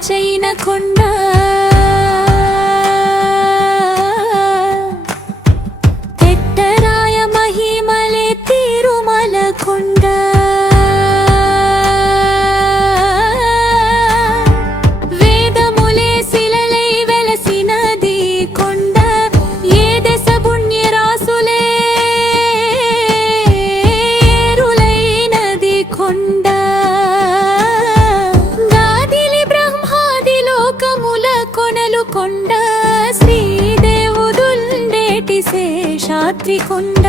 చైన కొండ తెట్టరాయ మహిమలే తిరుమల కొండ వేదములే శిలలై వెలసినది కొండ ఏ దశ పుణ్యరాసులే ఏరులైనది కొండ కొండ శ్రీదేవుదుండేటి శేషాద్రి కొండ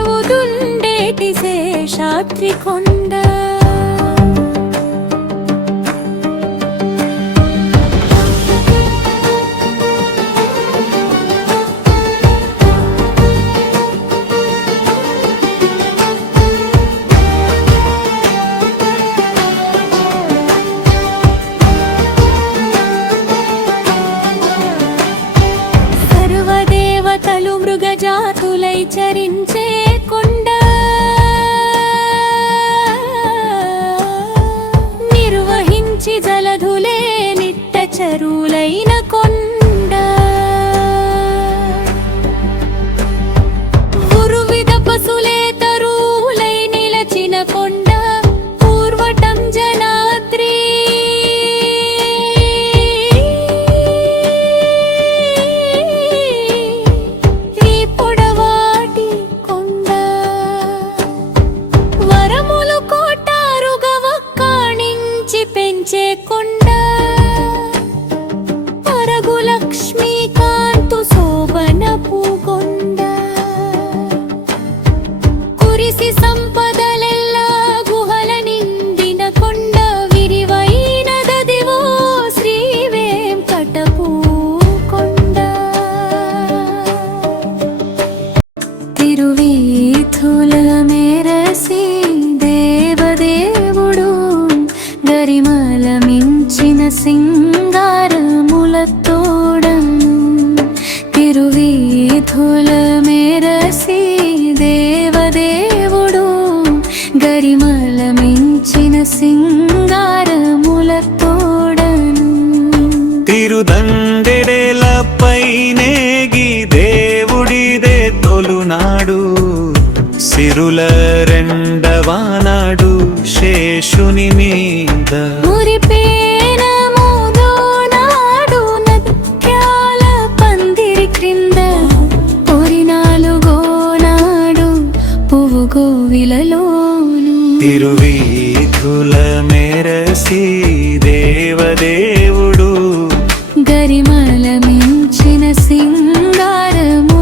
శ్రీదేవుదుండేటి శేషాద్రి కొండ మృగజాతులై చరించే కొండ నిర్వహించి జలధులే నిట్ట చరులైన కొండ గురువిధ పశులే తరువులై నిలచిన కొండ పూర్వటం జనాద్రి పెంచే కొండ పరగు లక్ష్మీకాంతు శోభనపు కొండ కురిసి సంపదలెల్లా గుహల నిండిన కొండ విరివైనదదివో శ్రీ వెంకటపు కొండ తిరువీధుల మెరసి దేవదేవుడు గరిమల మించిన సింగారములతోడను తిరువీధుల మెరసి దేవదేవుడు గరిమల మించిన సింగారములతోడను తిరుదండెడలపై నేగి దేవుడిదే తొలునాడు సిరుల రెండవనాడు శేషుని మీద మురిపేన మూడోనాడు నత్యాల పందిరి క్రింద పొరినాలుగోనాడు పువ్వు గోవిలలోను తిరువీధుల మెరసి దేవదేవుడు గరిమల మించిన సింగారములతోడను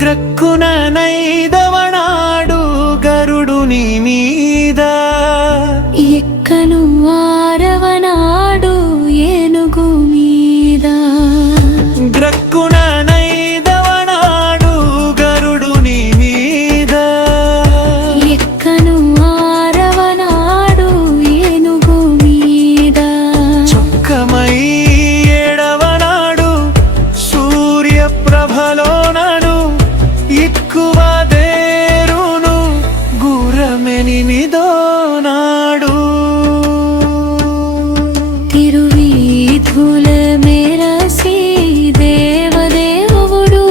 గ్రక్కున నైదవనాడు గరుడుని మీద ఎక్కను ఆరవనాడు ఏనుగు మీద గ్రక్కున నైదవనాడు గరుడుని మీద ఎక్కను ఆరవనాడు ఏనుగు మీద చుక్కమై ఏడవనాడు సూర్యప్రభలోనను ఎక్కువ దేరును గురమెనిమిదో నాడు తిరువీధుల మెరసి దేవదేవుడు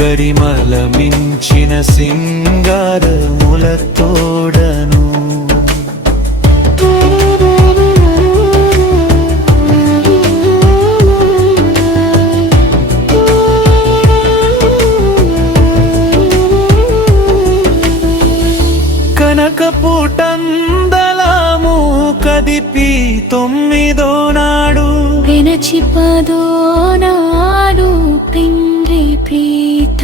గరిమల మించిన సింగారములతోడను కనకపుటందలము కదిపి తొమ్మిదో నాడు వినచి పదో నాడు పిండి ప్రీత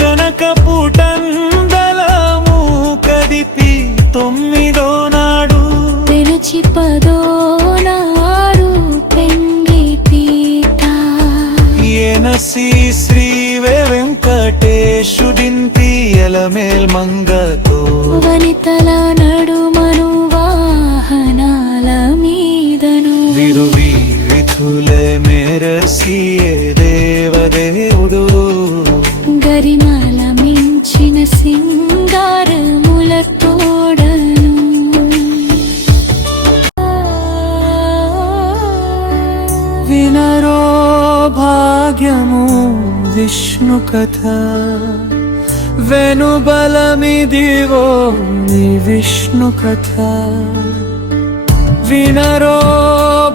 కనకపుటందలము కదిపి తొమ్మిదో నాడు శ్రీ వెంకటేశుడింటి ఎలమేల్ మంగతో వనితల నడుమను వాహనాల మీదను విధులే మెరసియే దేవదేవుడు గరిమల మించిన సింగారముల తోడను వినరో భాగ్యము విష్ణు కథ వెనుబలమిదివో నీ విష్ణు కథ వినరో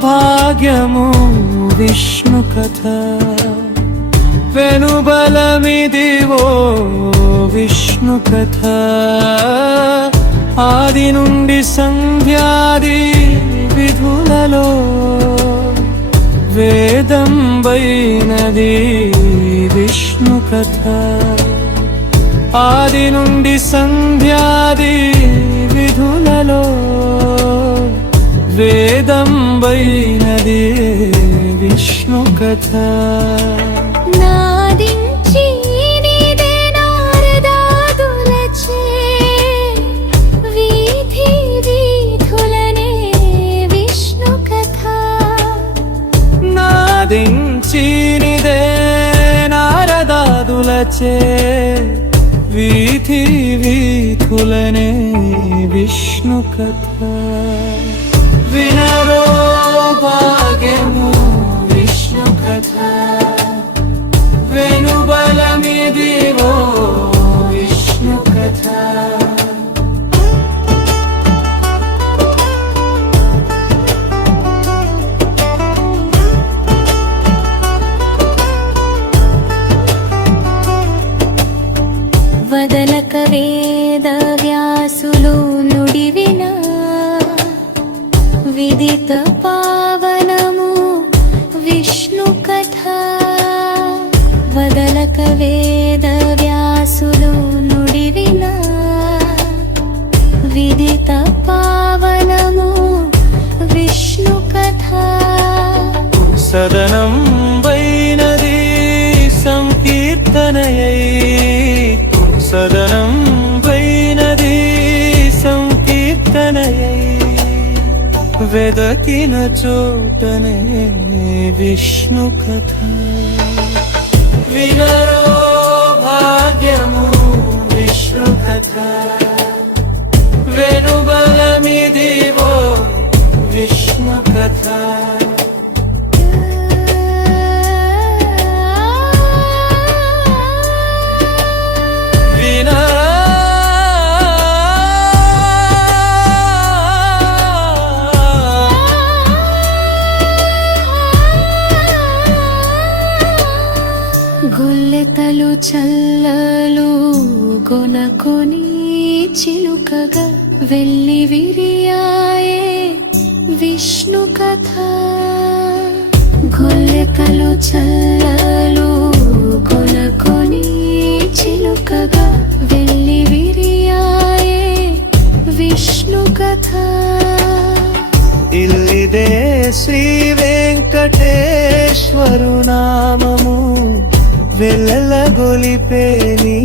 భాగ్యము విష్ణు కథ వెనుబలమిదివో విష్ణు కథ ఆది నుండి సంధ్యాది విధులలో వేదం వైనది విష్ణు కథ ఆది నుండి సంధ్యాది విధులలో వేదం వైనది విష్ణు కథ నాదించి నీదే నారదాదులచే వీధి వీధులనే విష్ణు కథ నాదించినిదే నారదాదులచే వీధి వీధులనే విష్ణు కథ వినరో భాగ్యము విష్ణు కథ వెనుబలమిదివో విష్ణు కథ వదలక వేద వ్యాసులు నుడివిన విదిత పావనము విష్ణు కథ వదలక వేద వ్యాసులు నుడివిన విదిత పావనము విష్ణు కథ సదనం వైనది సంకీర్తనయై సదనం వైనది సంకీర్తనయై వెదకిన చోటనే విష్ణు కథ వినరో భాగ్యము విష్ణు కథ వెనుబలమిదివో విష్ణు కథ గొల్లెతలు చల్లలు గొనకొని చిలుకగా వెళ్ళి విరియాయే విష్ణు కథ గొల్లెతలు చల్లలు గొనకొని చిలుకగా వెళ్ళి విరియాయే విష్ణు కథ ఇల్లిదే శ్రీ వెంకటేశ్వరు నామము వెల్లగొలిపేని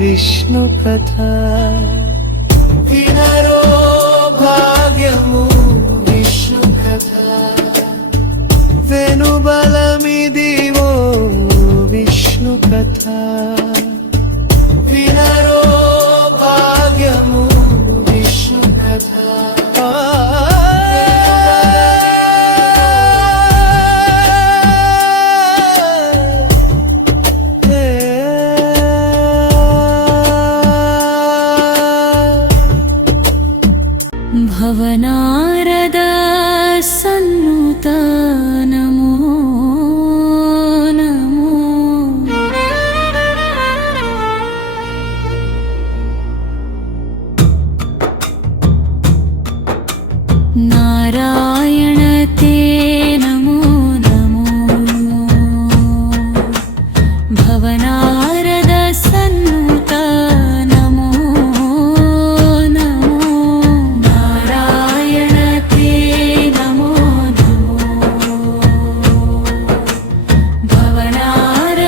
విష్ణు కథ వినరో భాగ్యము విష్ణు కథ వెనుబలమిదివో విష్ణు కథ వినరో భాగ్యము విష్ణు కథ భవనారద సన్నుత నమో నమో నారాయణ తే నమో నమో భవనారద సన్నుత నమో నమో నారాయణ తే నమో నమో భవనారద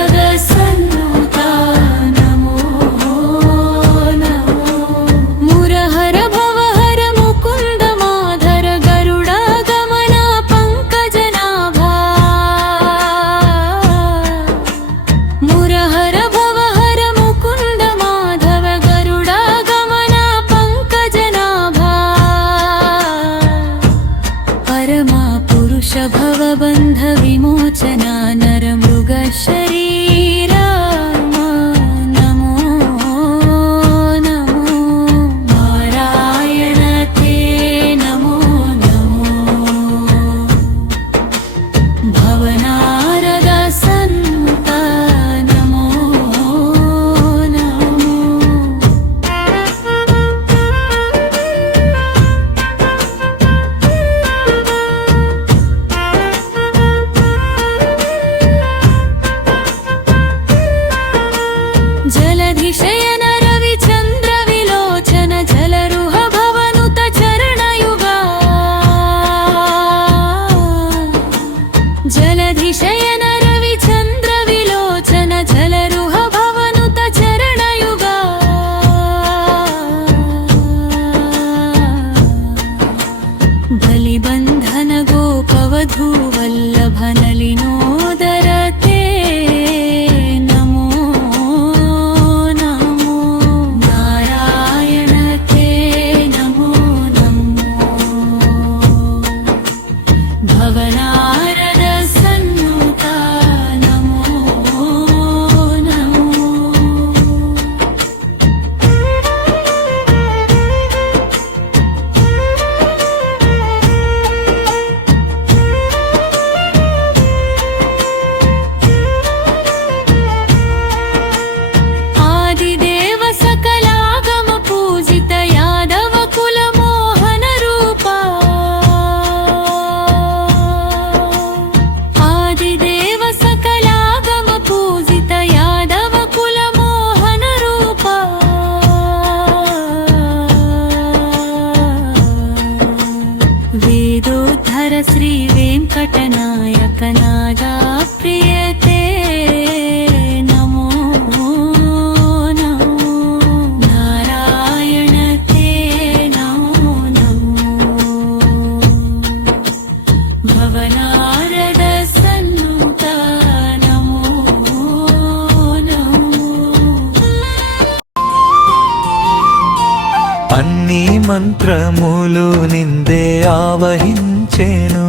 అన్ని మంత్రములు నిందే ఆవహించెను.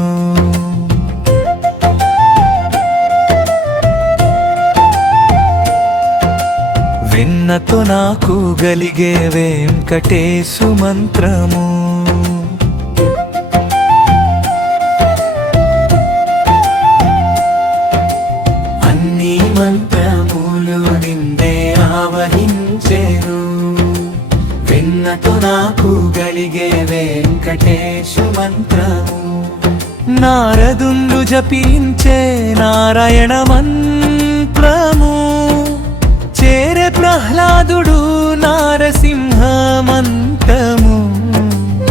విన్నతో నాకు గలిగే వెంకటేశు మంత్రము. అన్ని మంత్రములు నిందే ఆవహించెను. విన్నతో నాకు గలిగే వెంకటేశు మంత్రము. నారదుండు జపించే నారాయణ మంత్రము. చేరే ప్రహ్లాదుడు నారసింహ మంత్రము.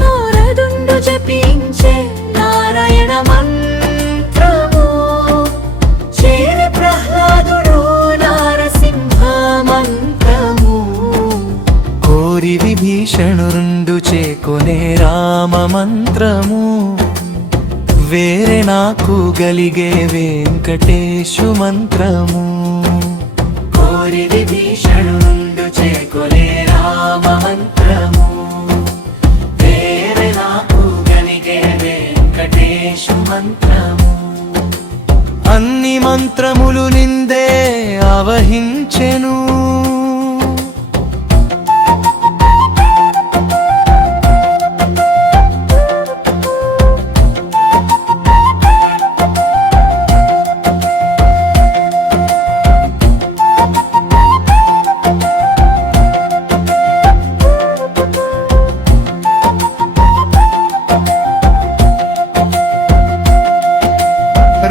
నారదుండు జపించే నారాయణ మంత్రము. చేరే ప్రహ్లాదుడు నారసింహ మంత్రము. కోరి విభీషణుండు చేకొనే రామ మంత్రము. వేరే నాకు గలిగే వెంకటేశు మంత్రము. కోరి విభీషణుండు చేకొనే రామ మంత్రము. వేరే నాకు గలిగే వెంకటేశు మంత్రము. అన్ని మంత్రములు నిందే ఆవహించెను.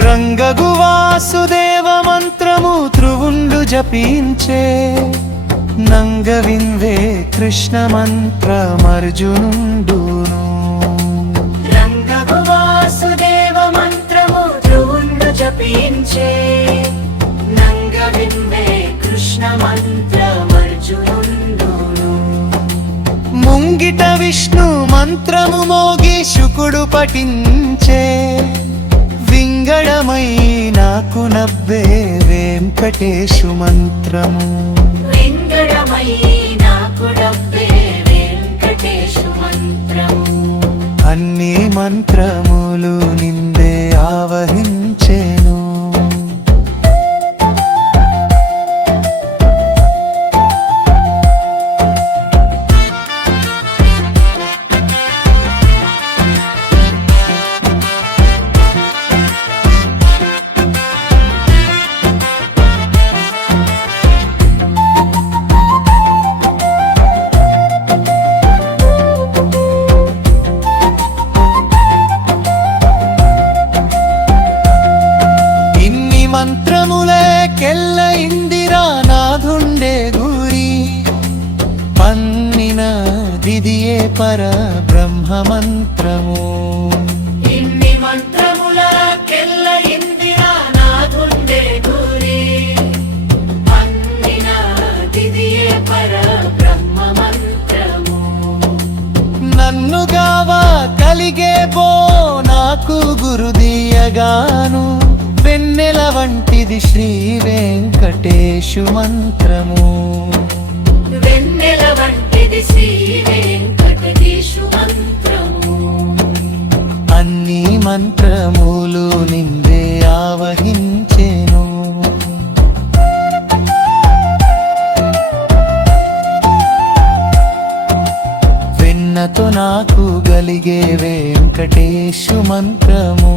రంగగు వాసుదేవ మంత్రము ధ్రువుండు జపించే. నంగ విన్వే కృష్ణ మంత్రమర్జునుండును. రంగగు వాసుదేవ మంత్రము ధ్రువుండు జపించే. నంగ విన్వే కృష్ణ మంత్రమర్జునుండును. ముంగిట విష్ణు మంత్రము మోగి శుకుడు పఠించే. వింగళమై నాకు నవ్వే వెంకటేశు మంత్రము. వెంకటమై నాకు నవ్వే వెంకటేశు మంత్రము. అన్ని మంత్రములు నిందే ఆవహించెను. మంత్రములకెల్ల ఇందిరా నాథుండే గురి. పన్నిన దిదియే పర బ్రహ్మ మంత్రము. ఇన్ని మంత్రములకెల్ల ఇందిరా నాథుండే గురి. పన్నిన దిదియే పర బ్రహ్మ మంత్రము. నన్ను గావా కలిగే బో నాకు గురుదీయగాను. వెన్నెల వంటిది శ్రీ వెంకటేశు మంత్రము. వెన్నెల వంటిది శ్రీ వెంకటేశు మంత్రము. అన్ని మంత్రములు నిందే ఆవహించెను. వెన్నతో నాకు గలిగే వెంకటేశు మంత్రము.